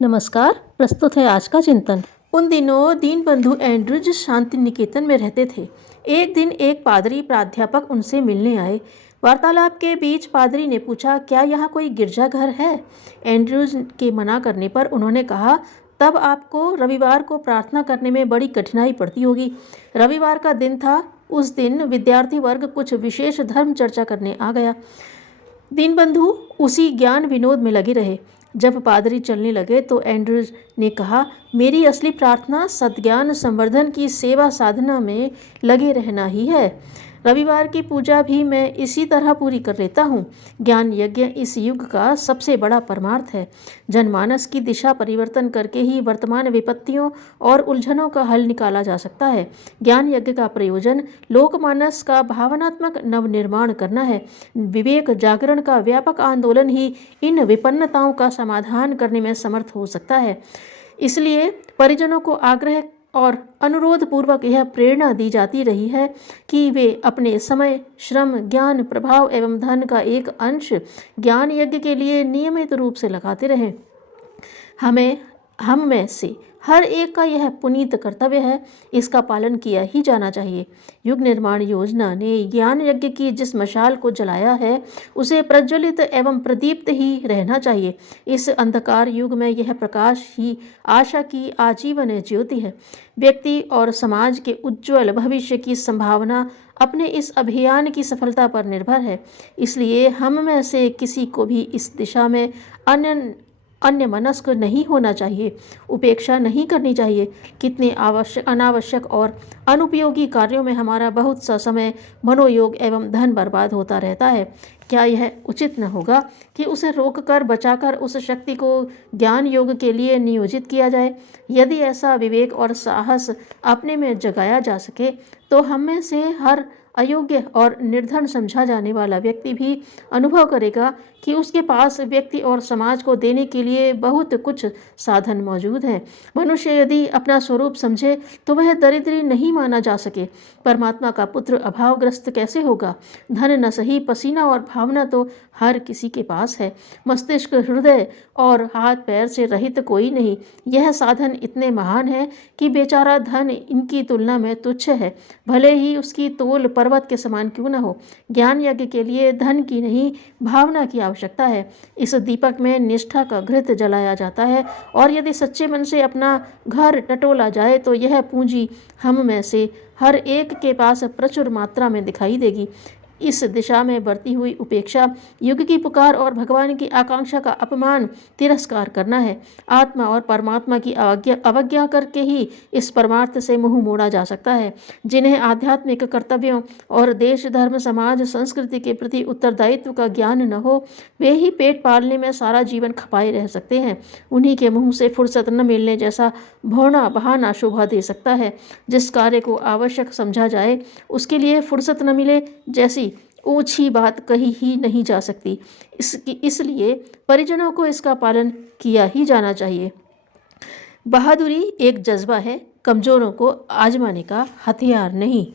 नमस्कार। प्रस्तुत है आज का चिंतन। उन दिनों दीनबंधु एंड्रूज शांति निकेतन में रहते थे। एक दिन एक पादरी प्राध्यापक उनसे मिलने आए। वार्तालाप के बीच पादरी ने पूछा, क्या यहाँ कोई गिरजाघर है? एंड्रूज के मना करने पर उन्होंने कहा, तब आपको रविवार को प्रार्थना करने में बड़ी कठिनाई पड़ती होगी। रविवार का दिन था। उस दिन विद्यार्थी वर्ग कुछ विशेष धर्म चर्चा करने आ गया। दीनबंधु उसी ज्ञान विनोद में लगे रहे। जब पादरी चलने लगे तो एंड्रूज ने कहा, मेरी असली प्रार्थना सद्ज्ञान संवर्धन की सेवा साधना में लगे रहना ही है। रविवार की पूजा भी मैं इसी तरह पूरी कर लेता हूँ। ज्ञान यज्ञ इस युग का सबसे बड़ा परमार्थ है। जनमानस की दिशा परिवर्तन करके ही वर्तमान विपत्तियों और उलझनों का हल निकाला जा सकता है। ज्ञान यज्ञ का प्रयोजन लोकमानस का भावनात्मक नवनिर्माण करना है। विवेक जागरण का व्यापक आंदोलन ही इन विपन्नताओं का समाधान करने में समर्थ हो सकता है। इसलिए परिजनों को आग्रह और अनुरोध पूर्वक यह प्रेरणा दी जाती रही है कि वे अपने समय, श्रम, ज्ञान, प्रभाव एवं धन का एक अंश ज्ञान यज्ञ के लिए नियमित रूप से लगाते रहें। हम में से हर एक का यह पुनीत कर्तव्य है। इसका पालन किया ही जाना चाहिए। युग निर्माण योजना ने ज्ञान यज्ञ की जिस मशाल को जलाया है उसे प्रज्वलित एवं प्रदीप्त ही रहना चाहिए। इस अंधकार युग में यह प्रकाश ही आशा की आजीवन ज्योति है। व्यक्ति और समाज के उज्ज्वल भविष्य की संभावना अपने इस अभियान की सफलता पर निर्भर है। इसलिए हम में से किसी को भी इस दिशा में अन्य मनस्क नहीं होना चाहिए, उपेक्षा नहीं करनी चाहिए। कितने अनावश्यक और अनुपयोगी कार्यों में हमारा बहुत सा समय, मनोयोग एवं धन बर्बाद होता रहता है। क्या यह उचित न होगा कि उसे रोककर, बचाकर उस शक्ति को ज्ञान योग के लिए नियोजित किया जाए? यदि ऐसा विवेक और साहस अपने में जगाया जा सके तो हम में से हर अयोग्य और निर्धन समझा जाने वाला व्यक्ति भी अनुभव करेगा कि उसके पास व्यक्ति और समाज को देने के लिए बहुत कुछ साधन मौजूद हैं। मनुष्य यदि अपना स्वरूप समझे तो वह दरिद्री नहीं माना जा सके। परमात्मा का पुत्र अभावग्रस्त कैसे होगा? धन न सही, पसीना और भावना तो हर किसी के पास है। मस्तिष्क, हृदय और हाथ पैर से रहित कोई नहीं। यह साधन इतने महान है कि बेचारा धन इनकी तुलना में तुच्छ है, भले ही उसकी तोल पर्वत के समान क्यों न हो। ज्ञान यज्ञ के लिए धन की नहीं, भावना की आवश्यकता है। इस दीपक में निष्ठा का घृत जलाया जाता है और यदि सच्चे मन से अपना घर टटोला जाए तो यह पूंजी हम में से हर एक के पास प्रचुर मात्रा में दिखाई देगी। इस दिशा में बढ़ती हुई उपेक्षा युग की पुकार और भगवान की आकांक्षा का अपमान, तिरस्कार करना है। आत्मा और परमात्मा की अवज्ञा करके ही इस परमार्थ से मुंह मोड़ा जा सकता है। जिन्हें आध्यात्मिक कर्तव्यों और देश, धर्म, समाज, संस्कृति के प्रति उत्तरदायित्व का ज्ञान न हो, वे ही पेट पालने में सारा जीवन खपाए रह सकते हैं। उन्हीं के मुंह से फुर्सत न मिलने जैसा भौना बहाना शोभा दे सकता है। जिस कार्य को आवश्यक समझा जाए उसके लिए फुर्सत न मिले जैसी ऊंची बात कही ही नहीं जा सकती। इसलिए परिजनों को इसका पालन किया ही जाना चाहिए। बहादुरी एक जज्बा है, कमजोरों को आजमाने का हथियार नहीं।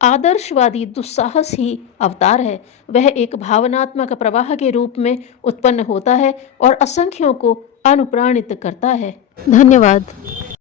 आदर्शवादी दुस्साहस ही अवतार है। वह एक भावनात्मक प्रवाह के रूप में उत्पन्न होता है और असंख्यों को अनुप्राणित करता है। धन्यवाद।